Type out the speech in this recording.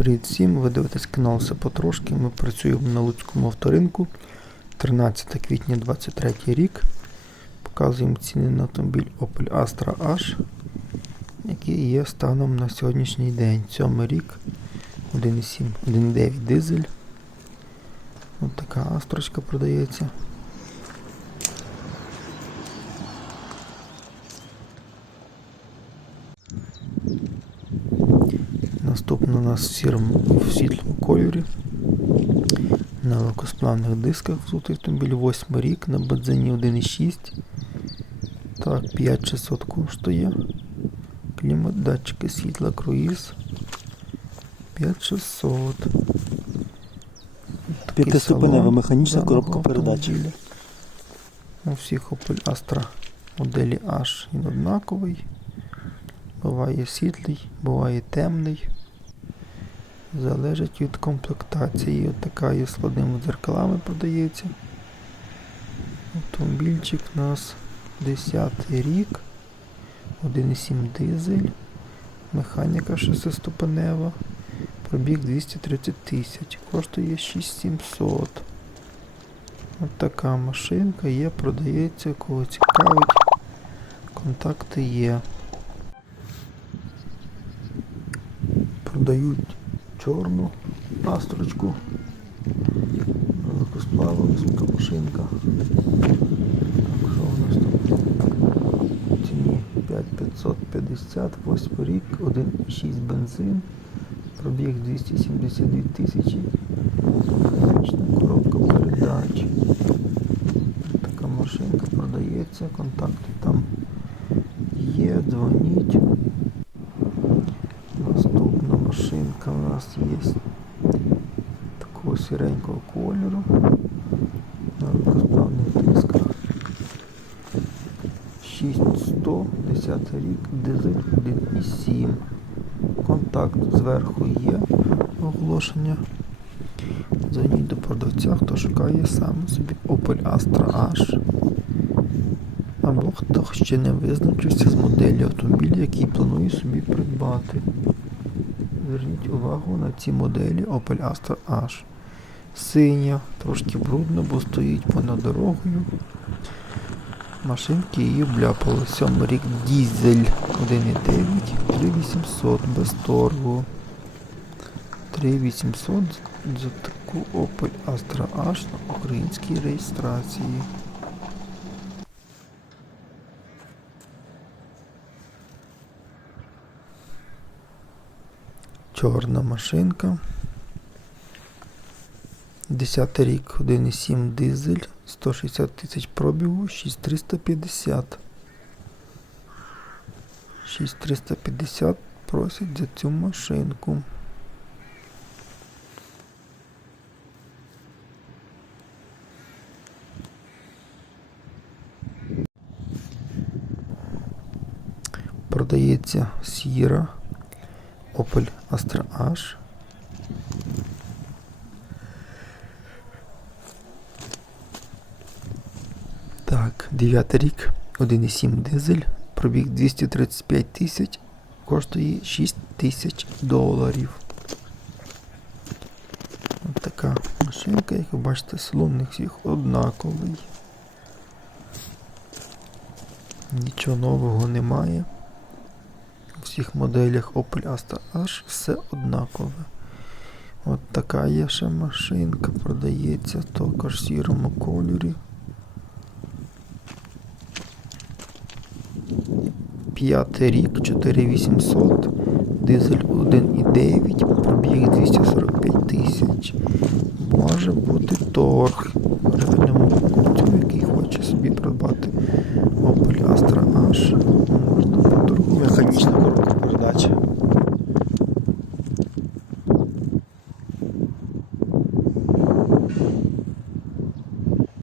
Привіт всім, ви дивитесь канал все потрошки. Ми працюємо на Луцькому авторинку. 13 квітня 23 рік. Показуємо ціни на автомобіль Opel Astra H, який є станом на сьогоднішній день. 7 рік, 1,7, 1,9 дизель. Ось така астрочка продається. Наступна у нас в сірому в світлому кольорі. На легкосплавних дисках взутий автомобіль 8 рік на бензині 1,6. Так, 5600 коштує. Клімат, датчики світла, круїз. 5600. Такий П'ятиступенева механічна коробка передач. У всіх Opel Astra моделі H він однаковий. Буває світлий, буває темний. Залежить від комплектації. От така є складними дзеркалами продається. Автомобільчик у нас 10 рік. 1,7 дизель. Механіка шестиступенева. Пробіг 230 тисяч. Коштує 6700. От така машинка є, продається, кого цікавить. Контакти є. Продають чорну астрочку. Легкосплава, висока машинка. Так, що у нас? В ціні 5550, 8 рік, 1,6 бензин. Пробіг 272 тисячі. Механічна коробка передач. Така машинка продається, контакти там є, дзвоніть. Наступна машинка у нас є такого сіренького кольору на легкосплавних дисках. 6100, 10 рік, дизель 1,7. Контакт зверху є оголошення. Дзвоніть до продавця, хто шукає саме собі Opel Astra H. Або хто ще не визначився з моделі автомобіля, який планує собі придбати. Зверніть увагу на ці моделі Opel Astra H. Синя, трошки брудно, бо стоїть понад дорогою. Машинки її обляпали. Сьомий рік дізель 1,9, 3800 без торгу. 3800 за таку Opel Astra H на українській реєстрації. Чорна машинка. 10 рік, 1,7 дизель, 160 тисяч пробігу, 6350. 6350 просять за цю машинку. Продається сіра Opel Astra H. Так, 9 рік, 1,7 дизель, пробіг 235 тисяч, коштує 6 тисяч доларів. Ось така машинка, як ви бачите, салон них всіх однаковий. Нічого нового немає. Всіх моделях Opel Astra H все однакове. От така є ще машинка, продається також в сірому кольорі. П'ятий рік 4800, дизель 1,9, пробіг 245 тисяч. Може бути торг.